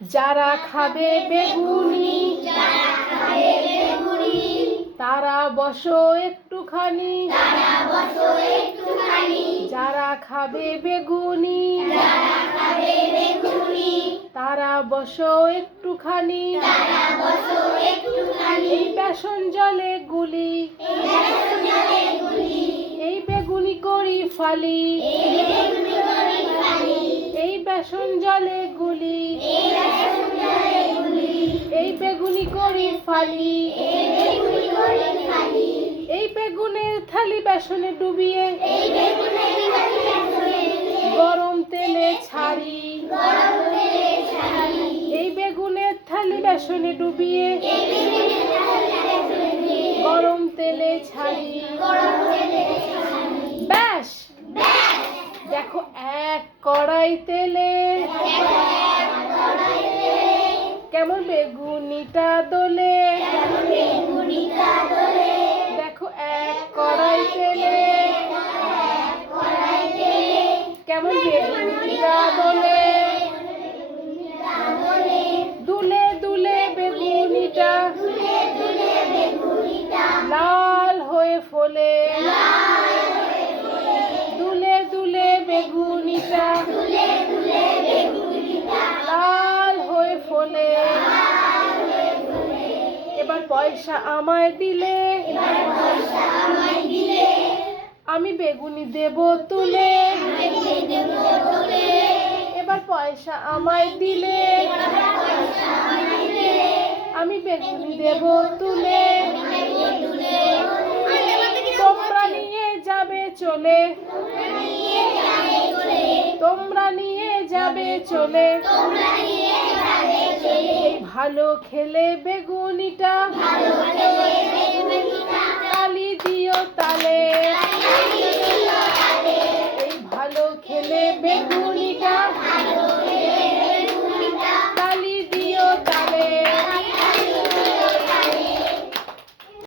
যারা খাবে বেগুনি তারা বসো একটুখানি। যারা খাবে বেগুনি তারা বসো একটুখানি। এই বেসন জলে গুলি এই বেগুনি করি ফালি। এই বেসন জলে গুলি এই বেগুনি করি ফালি। এই বেগুনের থালি বেসনে ডুবিয়ে গরম তেলে ছাড়ি। এই বেগুনের থালি বেসনে ডুবিয়ে গরম তেলে ছাড়ি। ব্যাস দেখো এক কড়াই তেলে কেমন বেগুনিটা দোলে। দেখো এক কড়াই তেলে কেমন বেগুনিটা দোলে। দুলে দুলে বেগুনিটা লাল হয়ে ফোলে। দুলে দুলে বেগুনিটা লাল হয়ে ফোলে। এবার পয়সা আমায় দিলে আমি বেগুনি দেব তুলে। এবার পয়সা আমায় দিলে আমি বেগুনি দেব তুলে। তোমরা নিয়ে যাবে চলে তোমরা নিয়ে যাবে চলে। এই ভালো খেলে বেগুনিটা তালি দিও তালে। এই ভালো খেলে বেগুনি